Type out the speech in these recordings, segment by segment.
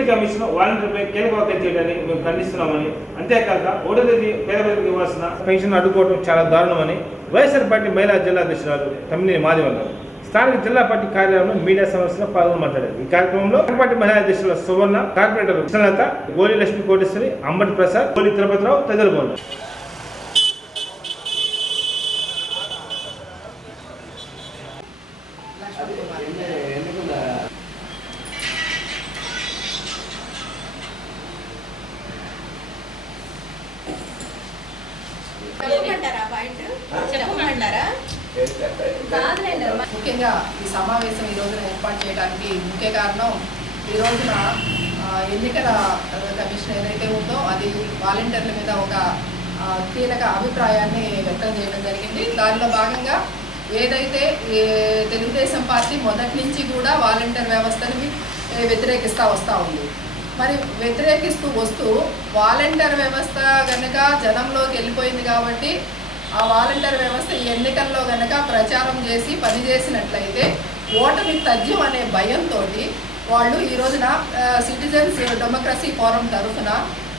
ఎన్నికల కమిషన్ వాలంటీర్పై కీలక వ్యాఖ్యలు చేయడాన్ని మేము ఖండిస్తున్నామని. అంతేకాక ఓడదీ పేద ప్రజలకు ఇవ్వాల్సిన పెన్షన్ అడ్డుకోవడం చాలా దారుణమని వైఎస్ఆర్ పార్టీ మహిళా జిల్లా అధ్యక్షురాలు తమ్మినేని మాధవి అన్నారు స్థానిక జిల్లా పార్టీ కార్యాలయంలో మీడియా సమావేశంలో పాల్గొని మాట్లాడారు. ఈ కార్యక్రమంలో పార్టీ మహిళా అధ్యక్షుల సువర్ణ కార్పొరేటర్ కృష్ణలత గోలి లక్ష్మీ కోటేశ్వరి అంబటి ప్రసాద్ గోలి తిరుపతిరావు తదితరులు ముఖ్యంగా ఈ సమావేశం ఈ రోజున ఏర్పాటు చేయడానికి ముఖ్య కారణం ఈ రోజున ఎన్నికల కమిషన్ ఏదైతే ఉందో అది వాలంటీర్ల మీద ఒక కీలక అభిప్రాయాన్ని వ్యక్తం చేయడం జరిగింది. దానిలో భాగంగా ఏదైతే తెలుగుదేశం పార్టీ మొదటి నుంచి కూడా వాలంటీర్ వ్యవస్థని వ్యతిరేకిస్తూ వస్తూ ఉంది. మరి వ్యతిరేకిస్తూ వస్తూ వాలంటీర్ వ్యవస్థ కనుక జనంలోకి వెళ్ళిపోయింది కాబట్టి ఆ వాలంటీర్ వ్యవస్థ ఈ ఎన్నికల్లో కనుక ప్రచారం చేసి పనిచేసినట్లయితే ఓటమి తథ్యం అనే భయంతో వాళ్ళు ఈ రోజున సిటిజన్స్ డెమోక్రసీ ఫోరం తరఫున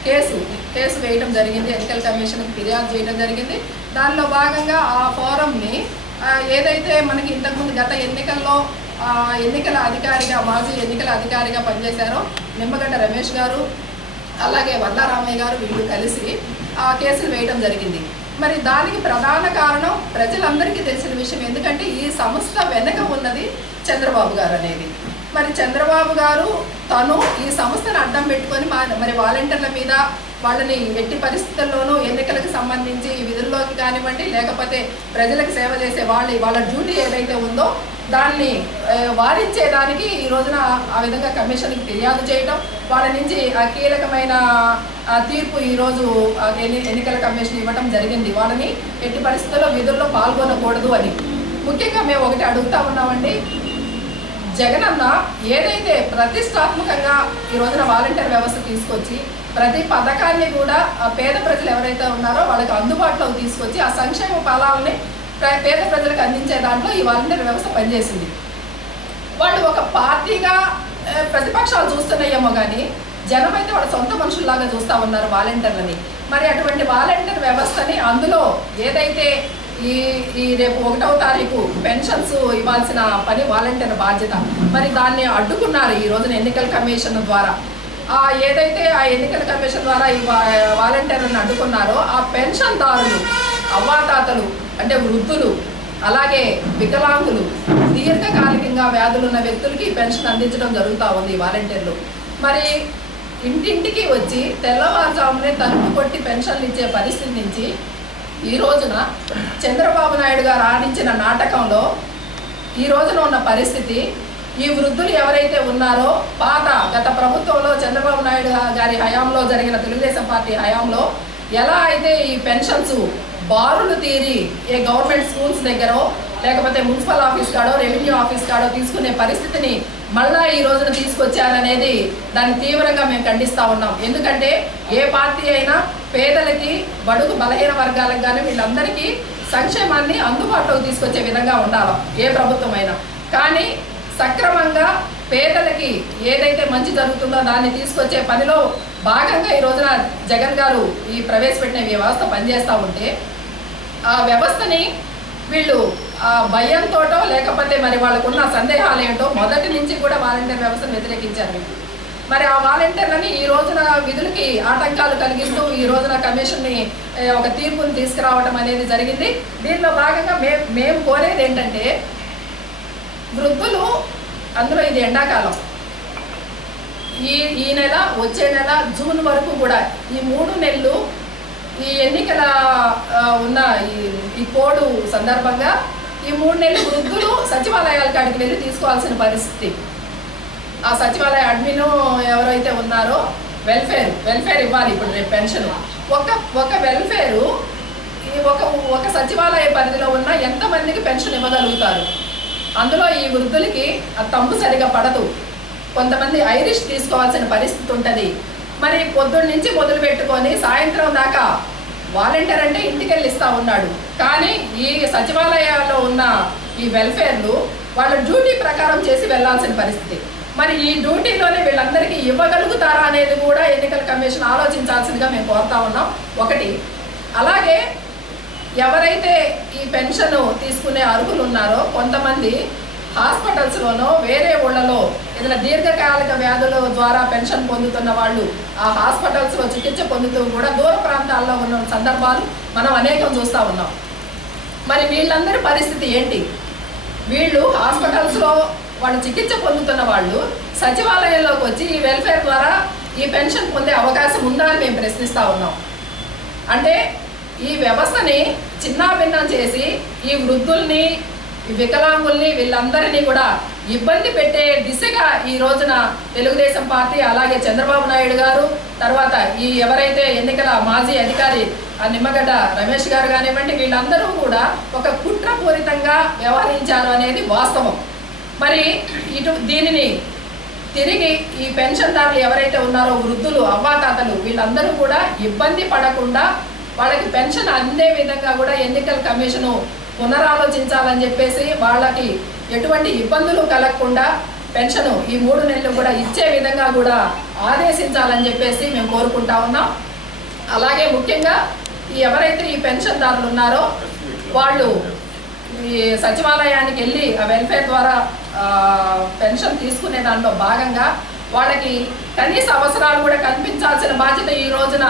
కేసు కేసు వేయడం జరిగింది ఎన్నికల కమిషన్కి ఫిర్యాదు చేయడం జరిగింది. దానిలో భాగంగా ఆ ఫోరంని ఏదైతే మనకి ఇంతకుముందు గత ఎన్నికల్లో ఎన్నికల అధికారిగా మాజీ ఎన్నికల అధికారిగా పనిచేశారో నిమ్మగడ్డ రమేష్ గారు అలాగే వల్లారామయ్య గారు వీళ్ళు కలిసి ఆ కేసులు వేయడం జరిగింది. మరి దానికి ప్రధాన కారణం ప్రజలందరికీ తెలిసిన విషయం ఎందుకంటే ఈ సంస్థ వెనక ఉన్నది చంద్రబాబు గారు అనేది. మరి చంద్రబాబు గారు తను ఈ సంస్థను అడ్డం పెట్టుకొని మా మరి వాలంటీర్ల మీద వాళ్ళని ఎట్టి పరిస్థితుల్లోనూ ఎన్నికలకు సంబంధించి విధుల్లోకి కానివ్వండి లేకపోతే ప్రజలకు సేవ చేసే వాళ్ళు వాళ్ళ డ్యూటీ ఏదైతే ఉందో దాన్ని వారించేదానికి ఈ రోజున ఆ విధంగా కమిషన్కి ఫిర్యాదు చేయడం వాళ్ళ నుంచి ఆ కీలకమైన తీర్పు ఈరోజు ఎన్ని- ఎన్నికల కమిషన్ ఇవ్వడం జరిగింది. వాళ్ళని ఎట్టి పరిస్థితుల్లో విధుల్లో పాల్గొనకూడదు అని. ముఖ్యంగా మేము ఒకటి అడుగుతా ఉన్నామండి. జగనన్న ఏదైతే ప్రతిష్టాత్మకంగా ఈ రోజున వాలంటీర్ వ్యవస్థ తీసుకొచ్చి ప్రతి పథకాన్ని కూడా పేద ప్రజలు ఎవరైతే ఉన్నారో వాళ్ళకి అందుబాటులోకి తీసుకొచ్చి ఆ సంక్షేమ ఫలాలని పేద ప్రజలకు అందించే దాంట్లో ఈ వాలంటీర్ వ్యవస్థ పనిచేసింది. వాళ్ళు ఒక పార్టీగా ప్రతిపక్షాలు చూస్తున్నాయేమో కానీ జనం అయితే వాళ్ళ సొంత మనుషుల్లాగా చూస్తూ ఉన్నారు వాలంటీర్లని. మరి అటువంటి వాలంటీర్ వ్యవస్థని అందులో ఏదైతే ఈ ఈ రేపు ఒకటవ తారీఖు పెన్షన్స్ ఇవ్వాల్సిన పని వాలంటీర్ బాధ్యత మరి దాన్ని అడ్డుకున్నారు ఈ రోజున ఎన్నికల కమిషన్ ద్వారా. ఆ ఏదైతే ఆ ఎన్నికల కమిషన్ ద్వారా ఈ వాలంటీర్లను అడ్డుకున్నారో ఆ పెన్షన్దారులు అవ్వాతాతలు అంటే వృద్ధులు అలాగే వికలాంగులు దీర్ఘకాలికంగా వ్యాధులు ఉన్న వ్యక్తులకి పెన్షన్ అందించడం జరుగుతూ ఉంది వాలంటీర్లు. మరి ఇంటింటికి వచ్చి తెల్లవారుజామునే తలుపు కొట్టి పెన్షన్లు ఇచ్చే పరిస్థితి నుంచి ఈ రోజున చంద్రబాబు నాయుడు గారు ఆడించిన నాటకంలో ఈ రోజున ఉన్న పరిస్థితి ఈ వృద్ధులు ఎవరైతే ఉన్నారో పాత గత ప్రభుత్వంలో చంద్రబాబు నాయుడు గారి హయాంలో జరిగిన తెలుగుదేశం పార్టీ హయాంలో ఎలా అయితే ఈ పెన్షన్స్ బారులు తీరి ఏ గవర్నమెంట్ స్కూల్స్ దగ్గరో లేకపోతే మున్సిపల్ ఆఫీస్ కాడో రెవెన్యూ ఆఫీస్ కాడో తీసుకునే పరిస్థితిని మళ్ళా ఈ రోజున తీసుకొచ్చారనేది దాన్ని తీవ్రంగా మేము ఖండిస్తూ ఉన్నాం. ఎందుకంటే ఏ పార్టీ అయినా పేదలకి బడుగు బలహీన వర్గాలకు కానీ వీళ్ళందరికీ సంక్షేమాన్ని అందుబాటులోకి తీసుకొచ్చే విధంగా ఉండాలి ఏ ప్రభుత్వం అయినా. కానీ సక్రమంగా పేదలకి ఏదైతే మంచి జరుగుతుందో దాన్ని తీసుకొచ్చే పనిలో భాగంగా జగన్ గారు ఈ ప్రవేశపెట్టిన వ్యవస్థ పనిచేస్తూ ఉంటే ఆ వ్యవస్థని వీళ్ళు ఆ భయంతోటో లేకపోతే మరి వాళ్ళకున్న సందేహాలు ఏంటో మొదటి నుంచి కూడా వాలంటీర్ వ్యవస్థను వ్యతిరేకించారు మరి ఆ వాలంటీర్లని ఈ రోజున విధులకి ఆటంకాలు కలిగిస్తూ ఈ రోజున కమిషన్ని ఒక తీర్పుని తీసుకురావడం అనేది జరిగింది. దీనిలో భాగంగా మే మేము కోరేది ఏంటంటే వృద్ధులు అందులో ఇది ఎండాకాలం. ఈ ఈ నెల వచ్చే నెల జూన్ వరకు కూడా ఈ మూడు నెలలు ఈ ఎన్నికల ఉన్న ఈ ఈ కోడు సందర్భంగా ఈ మూడు నెలలు వృద్ధులు సచివాలయాల కాడికి వెళ్ళి తీసుకోవాల్సిన పరిస్థితి. ఆ సచివాలయ అడ్మిన్ ఎవరైతే ఉన్నారో వెల్ఫేర్ వెల్ఫేర్ ఇవ్వాలి ఇప్పుడు రేపు పెన్షన్. ఒక ఒక వెల్ఫేరు ఈ ఒక ఒక సచివాలయ పరిధిలో ఉన్న ఎంతమందికి పెన్షన్ ఇవ్వగలుగుతారు? అందులో ఈ వృద్ధులకి ఆ తంబు సరిగా పడదు. కొంతమంది ఐరిష్ తీసుకోవాల్సిన పరిస్థితి ఉంటుంది. మరి పొద్దున్న నుంచి మొదలు పెట్టుకొని సాయంత్రం దాకా వాలంటీర్ అంటే ఇంటికి వెళ్ళి ఇస్తా ఉన్నాడు. కానీ ఈ సచివాలయాల్లో ఉన్న ఈ వెల్ఫేర్లు వాళ్ళ డ్యూటీ ప్రకారం చేసి వెళ్ళాల్సిన పరిస్థితి. మరి ఈ డ్యూటీలోనే వీళ్ళందరికీ ఇవ్వగలుగుతారా అనేది కూడా ఎన్నికల కమిషన్ ఆలోచించాల్సిందిగా మేము కోరుతా ఉన్నాం. ఒకటి అలాగే ఎవరైతే ఈ పెన్షన్ తీసుకునే అర్హులు ఉన్నారో కొంతమంది హాస్పిటల్స్లోనో వేరే ఊళ్ళలో ఏదైనా దీర్ఘకాలిక వ్యాధుల ద్వారా పెన్షన్ పొందుతున్న వాళ్ళు ఆ హాస్పిటల్స్లో చికిత్స పొందుతూ కూడా దూర ప్రాంతాల్లో ఉన్న సందర్భాలు మనం అనేకం చూస్తూ ఉన్నాం. మరి వీళ్ళందరి పరిస్థితి ఏంటి? వీళ్ళు హాస్పిటల్స్లో వాళ్ళు చికిత్స పొందుతున్న వాళ్ళు సచివాలయంలోకి వచ్చి ఈ వెల్ఫేర్ ద్వారా ఈ పెన్షన్ పొందే అవకాశం ఉందా అని మేము ప్రశ్నిస్తూ ఉన్నాం. అంటే ఈ వ్యవస్థని చిన్నాభిన్నం చేసి ఈ వృద్ధుల్ని వికలాంగుల్ని వీళ్ళందరినీ కూడా ఇబ్బంది పెట్టే దిశగా ఈ రోజున తెలుగుదేశం పార్టీ అలాగే చంద్రబాబు నాయుడు గారు తర్వాత ఈ ఎవరైతే ఎన్నికల మాజీ అధికారి ఆ నిమ్మగడ్డ రమేష్ గారు కానివ్వండి వీళ్ళందరూ కూడా ఒక కుట్రపూరితంగా వ్యవహరించారు అనేది వాస్తవం. మరి ఇటు దీనిని తిరిగి ఈ పెన్షన్దారులు ఎవరైతే ఉన్నారో వృద్ధులు అవ్వాతాతలు వీళ్ళందరూ కూడా ఇబ్బంది పడకుండా వాళ్ళకి పెన్షన్ అందే విధంగా కూడా ఎన్నికల కమిషను పునరాలోచించాలని చెప్పేసి వాళ్ళకి ఎటువంటి ఇబ్బందులు కలగకుండా పెన్షన్ ఈ మూడు నెలలు కూడా ఇచ్చే విధంగా కూడా ఆదేశించాలని చెప్పేసి మేము కోరుకుంటా ఉన్నాం. అలాగే ముఖ్యంగా ఎవరైతే ఈ పెన్షన్దారులు ఉన్నారో వాళ్ళు ఈ సచివాలయానికి వెళ్ళి ఆ వెల్ఫేర్ ద్వారా పెన్షన్ తీసుకునే దాంట్లో భాగంగా వాళ్ళకి కనీస అవసరాలు కూడా కల్పించాల్సిన బాధ్యత ఈ రోజున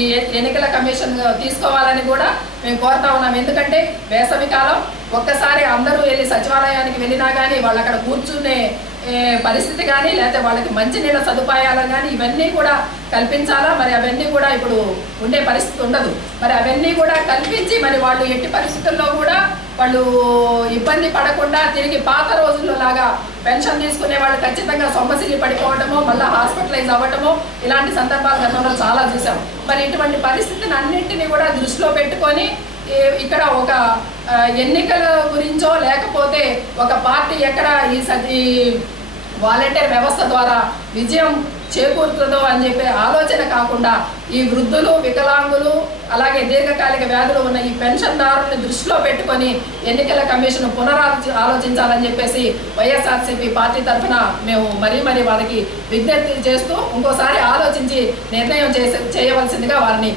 ఈ ఎన్నికల కమిషన్ తీసుకోవాలని కూడా మేము కోరుతా ఉన్నాం. ఎందుకంటే వేసవి కాలం ఒక్కసారి అందరూ వెళ్ళి సచివాలయానికి వెళ్ళినా కానీ వాళ్ళు అక్కడ కూర్చునే పరిస్థితి కానీ లేకపోతే వాళ్ళకి మంచినీళ్ళ సదుపాయాలు కానీ ఇవన్నీ కూడా కల్పించాలా? మరి అవన్నీ కూడా ఇప్పుడు ఉండే పరిస్థితి ఉండదు. మరి అవన్నీ కూడా కల్పించి మరి వాళ్ళు ఎట్టి పరిస్థితుల్లో కూడా వాళ్ళు ఇబ్బంది పడకుండా తిరిగి పాత రోజుల్లో లాగా పెన్షన్ తీసుకునే వాళ్ళు ఖచ్చితంగా సొమ్మసిల్లి పడిపోవటమో మళ్ళీ హాస్పిటలైజ్ అవ్వటమో ఇలాంటి సందర్భాలు గతంలో చాలా చూసాం. మరి ఇటువంటి పరిస్థితిని అన్నింటినీ కూడా దృష్టిలో పెట్టుకొని ఇక్కడ ఒక ఎన్నికల గురించో లేకపోతే ఒక పార్టీ ఎక్కడ ఈ సది వాలంటీర్ వ్యవస్థ ద్వారా విజయం చేకూరుతుందో అని చెప్పే ఆలోచన కాకుండా ఈ వృద్ధులు వికలాంగులు అలాగే దీర్ఘకాలిక వ్యాధులు ఉన్న ఈ పెన్షన్దారుని దృష్టిలో పెట్టుకొని ఎన్నికల కమిషన్ పునరాలోచి ఆలోచించాలని చెప్పేసి వైఎస్ఆర్సీపీ పార్టీ తరఫున మేము మరీ మరీ వారికి విజ్ఞప్తి చేస్తూ ఇంకోసారి ఆలోచించి నిర్ణయం చేసే చేయవలసిందిగా వారిని